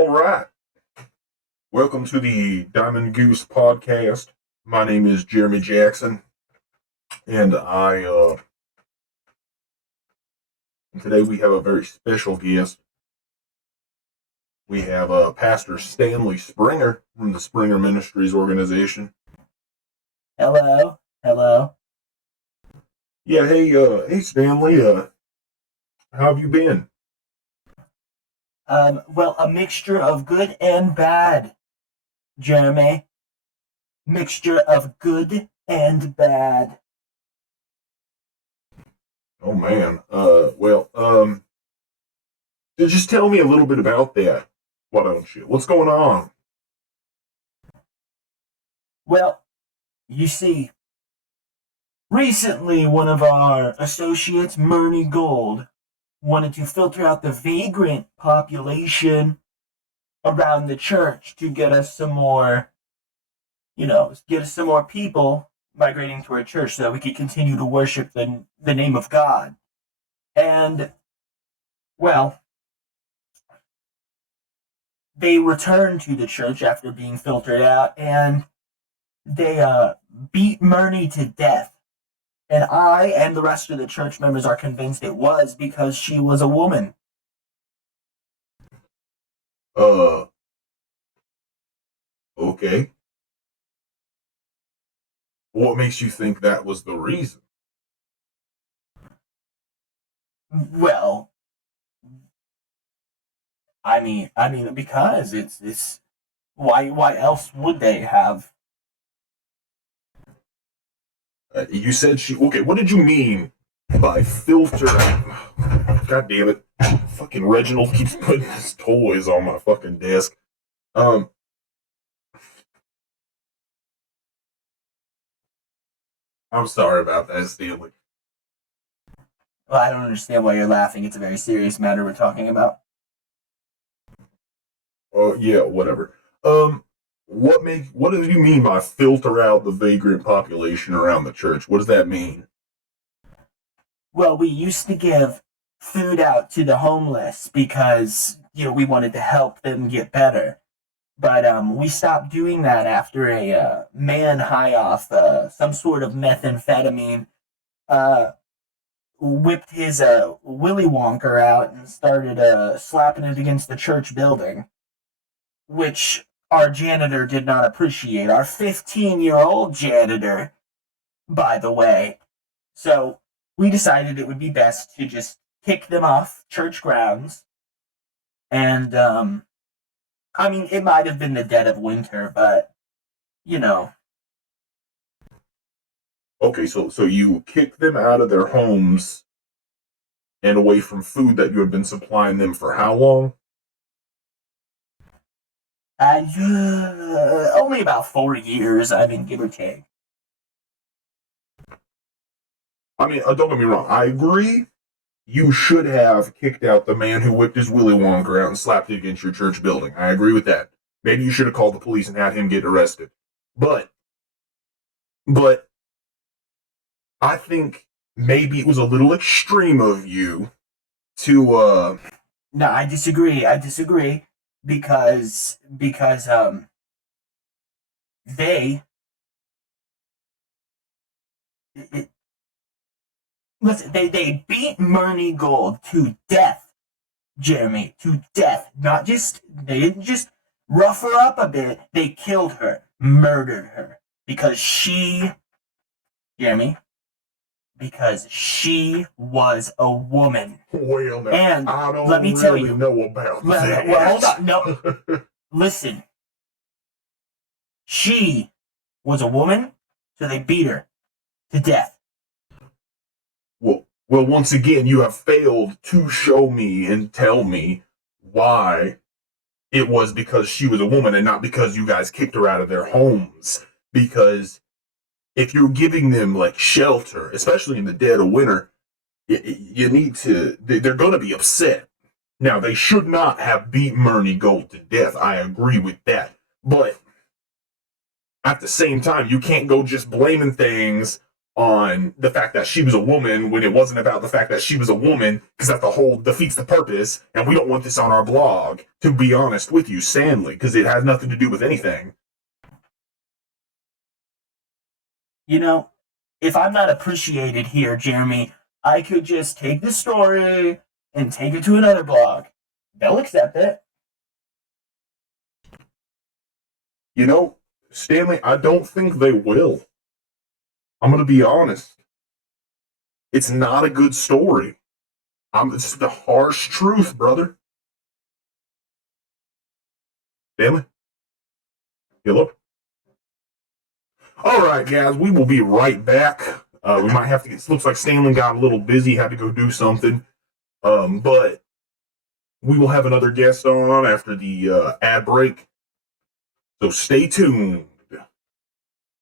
All right. Welcome to the Diamond Goose podcast. My name is Jeremy Jackson, and today we have a very special guest. We have Pastor Stanley Springer from the Springer Ministries organization. Hello. Hello. Yeah, hey Stanley, how have you been? Well, a mixture of good and bad, Jeremy. Mixture of good and bad. Oh man. Just tell me a little bit about that. Why don't you? What's going on? Well, you see, recently one of our associates, Murney Gold, wanted to filter out the vagrant population around the church to get us some more, get us some more people migrating to our church so that we could continue to worship the name of God. And, well, they returned to the church after being filtered out, and they beat Murney to death. And I and the rest of the church members are convinced it was because she was a woman. Uh, okay. What makes you think that was the reason? Well, because it's why else would they have? You said she. Okay, what did you mean by filter? God damn it! Fucking Reginald keeps putting his toys on my fucking desk. Um, I'm sorry about that, Stanley. Well, I don't understand why you're laughing. It's a very serious matter we're talking about. Oh yeah, whatever. What do you mean by filter out the vagrant population around the church? What does that mean? Well, we used to give food out to the homeless because we wanted to help them get better. But we stopped doing that after a man high off some sort of methamphetamine uh, whipped his Willy Wonker out and started slapping it against the church building, which our janitor did not appreciate. Our 15-year-old janitor, by the way. So we decided it would be best to just kick them off church grounds. And, it might have been the dead of winter, but, you know. Okay, so you kicked them out of their homes and away from food that you had been supplying them for how long? Only about 4 years, give or take. Don't get me wrong. I agree. You should have kicked out the man who whipped his Willy Wonka out and slapped it against your church building. I agree with that. Maybe you should have called the police and had him get arrested. But I think maybe it was a little extreme of you to No, I disagree. Because they it, listen, they beat Murney Gold to death, Jeremy, to death. They didn't just rough her up a bit, they killed her, murdered her. Jeremy, because she was a woman. Well, now, And I don't let me tell really you, know about that. well, hold on, no, listen. She was a woman, so they beat her to death. Well, once again, you have failed to show me and tell me why it was because she was a woman and not because you guys kicked her out of their homes. Because if you're giving them like shelter, especially in the dead of winter, you need to. They're going to be upset. Now, they should not have beat Murney Gold to death. I agree with that. But at the same time, you can't go just blaming things on the fact that she was a woman when it wasn't about the fact that she was a woman, because that the whole defeats the purpose, and we don't want this on our blog, to be honest with you, Stanley, because it has nothing to do with anything. You know, if I'm not appreciated here, Jeremy, I could just take the story and take it to another blog. They'll accept it. You know, Stanley, I don't think they will. I'm going to be honest. It's not a good story. It's the harsh truth, brother. Stanley? Hello? All right, guys, we will be right back. We might have to get, looks like Stanley got a little busy, had to go do something. But we will have another guest on after the ad break. So stay tuned.